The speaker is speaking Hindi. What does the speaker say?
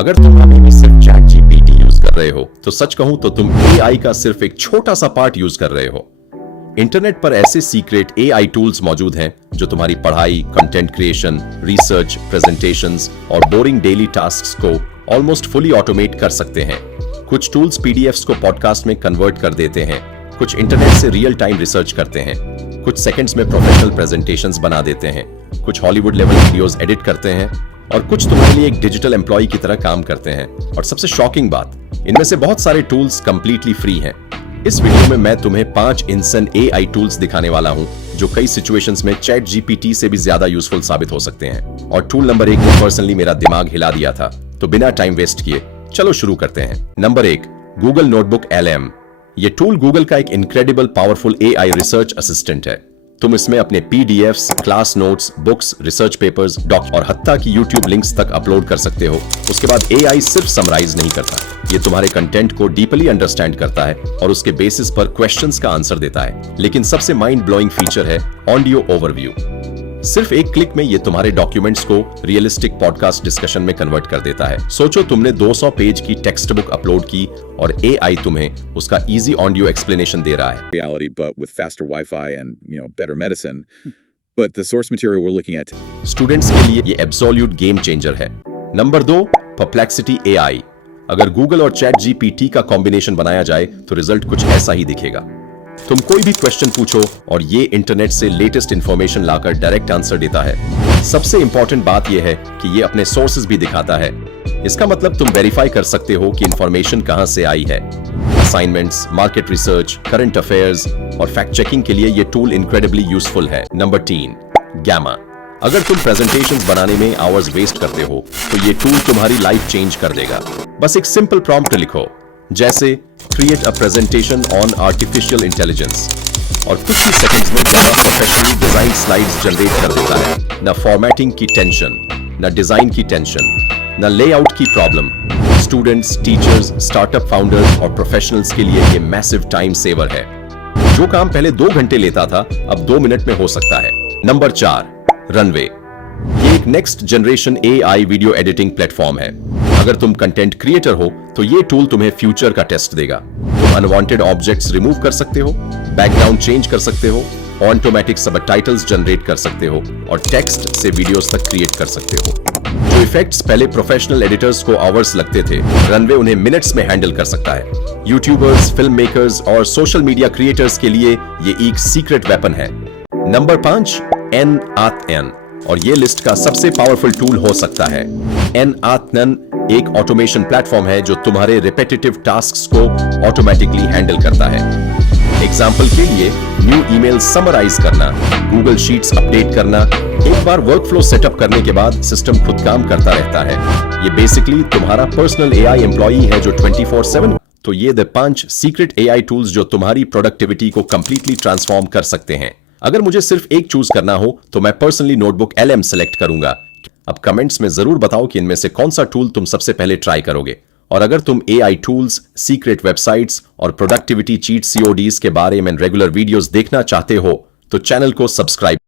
अगर तुम अभी भी सिर्फ चैट जीपीटी यूज कर रहे हो तो सच कहूं तो तुम एआई का सिर्फ एक छोटा सा पार्ट यूज कर रहे हो। इंटरनेट पर ऐसे सीक्रेट एआई टूल्स मौजूद हैं जो तुम्हारी पढ़ाई, कंटेंट क्रिएशन, रिसर्च, प्रेजेंटेशंस और बोरिंग डेली टास्क्स को ऑलमोस्ट फुली ऑटोमेट कर सकते हैं। कुछ टूल्स पीडीएफ्स को पॉडकास्ट में कन्वर्ट कर देते हैं, कुछ इंटरनेट से रियल टाइम रिसर्च करते हैं, कुछ सेकंड्स में प्रोफेशनल प्रेजेंटेशंस बना देते हैं, कुछ हॉलीवुड लेवल वीडियोस एडिट करते हैं और कुछ तुम्हारे लिए एक डिजिटल एम्प्लॉय की तरह काम करते हैं। और सबसे शॉकिंग बात, इनमें से बहुत सारे टूल्स कंप्लीटली फ्री हैं। इस वीडियो में मैं तुम्हें 5 इंस्टेंट एआई टूल्स दिखाने वाला हूं जो कई सिचुएशंस में चैट जीपीटी से भी ज्यादा यूजफुल साबित हो सकते हैं। और टूल नंबर 1 ने पर्सनली मेरा दिमाग हिला दिया था, तो बिना टाइम वेस्ट किए चलो शुरू करते हैं। Number 1, Google notebook LM। ये टूल गूगल का एक incredible powerful AI research assistant है। तुम इसमें अपने PDFs, class notes, books, research papers, doc और हत्ता की यूट्यूब लिंक्स तक अपलोड कर सकते हो। उसके बाद एआई सिर्फ समराइज नहीं करता, ये तुम्हारे कंटेंट को डीपली अंडरस्टैंड करता है और उसके बेसिस पर क्वेश्चंस का आंसर देता है। लेकिन सबसे माइंड ब्लोइंग फीचर है ऑडियो ओवरव्यू। सिर्फ एक क्लिक में ये तुम्हारे डॉक्यूमेंट्स को रियलिस्टिक पॉडकास्ट डिस्कशन में कन्वर्ट कर देता है। सोचो तुमने 200 पेज की टेक्स्ट बुक अपलोड की और एआई तुम्हें उसका इजी ऑडियो एक्सप्लेनेशन दे रहा है। Reality, but with faster Wi-Fi and better medicine. But the source material we're looking at. Students के लिए ये एब्सोल्यूट गेम चेंजर है। Number 2, perplexity AI. अगर गूगल और चैट जीपीटी का कॉम्बिनेशन बनाया जाए तो रिजल्ट कुछ ऐसा ही दिखेगा। तुम कोई भी क्वेश्चन पूछो और ये इंटरनेट से लेटेस्ट इंफॉर्मेशन लाकर डायरेक्ट आंसर देता है। सबसे इंपॉर्टेंट बात यह है कि ये अपने सोर्सेज भी दिखाता है। इसका मतलब तुम वेरीफाई कर सकते हो कि इंफॉर्मेशन कहां से आई है। Assignments, market research, current affairs और फैक्ट चेकिंग के लिए ये टूल इनक्रेडिबली यूजफुल है। Number 3, Gamma. अगर तुम प्रेजेंटेशंस बनाने में आवर्स वेस्ट करते हो तो ये टूल तुम्हारी लाइफ चेंज कर देगा। बस एक सिंपल प्रॉम्प्ट लिखो, जैसे create a presentation on artificial intelligence, और कुछ ही सेकंड्स में Gamma professionally design slides generate कर देता है। न फॉर्मेटिंग की टेंशन, न डिजाइन की टेंशन, न लेआउट की problem. Students, teachers, startup founders और प्रोफेशनल्स के लिए ये मैसिव टाइम सेवर है। जो काम पहले 2 घंटे लेता था अब 2 मिनट में हो सकता है। Number 4, runway. ये एक next generation AI video editing platform है। अगर तुम कंटेंट क्रिएटर हो तो ये टूल तुम्हें फ्यूचर का टेस्ट देगा। तुम अनवांटेड ऑब्जेक्ट्स रिमूव कर सकते हो, बैकग्राउंड चेंज कर सकते हो, ऑटोमेटिक सबटाइटल्स जनरेट कर सकते हो और टेक्स्ट से वीडियोस तक क्रिएट कर सकते हो। जो इफेक्ट्स पहले प्रोफेशनल एडिटर्स को आवर्स लगते थे, रनवे उन्हें मिनट्स में हैंडल कर सकता है। यूट्यूबर्स, फिल्म मेकर्स और सोशल मीडिया क्रिएटर्स के लिए ये एक सीक्रेट वेपन है। नंबर 5, N-Athn, और ये लिस्ट का सबसे पावरफुल टूल हो सकता है। N-Athn एक ऑटोमेशन प्लेटफॉर्म है जो तुम्हारे रिपीटेटिव टास्क्स को ऑटोमेटिकली हैंडल करता है। एग्जाम्पल के लिए, न्यू ईमेल समराइज करना, गूगल शीट्स अपडेट करना। एक बार वर्कफ्लो सेटअप करने के बाद सिस्टम खुद काम करता रहता है। ये बेसिकली तुम्हारा पर्सनल एआई एम्प्लॉई है जो 24/7। तो ये द 5 सीक्रेट एआई टूल्स जो तुम्हारी प्रोडक्टिविटी को कंप्लीटली ट्रांसफॉर्म कर सकते हैं। अगर मुझे सिर्फ एक चूज करना हो तो मैं पर्सनली नोटबुक LM सेलेक्ट करूंगा। अब कमेंट्स में जरूर बताओ कि इनमें से कौन सा टूल तुम सबसे पहले ट्राई करोगे। और अगर तुम एआई टूल्स, सीक्रेट वेबसाइट्स और प्रोडक्टिविटी चीट CODs के बारे में रेगुलर वीडियोस देखना चाहते हो तो चैनल को सब्सक्राइब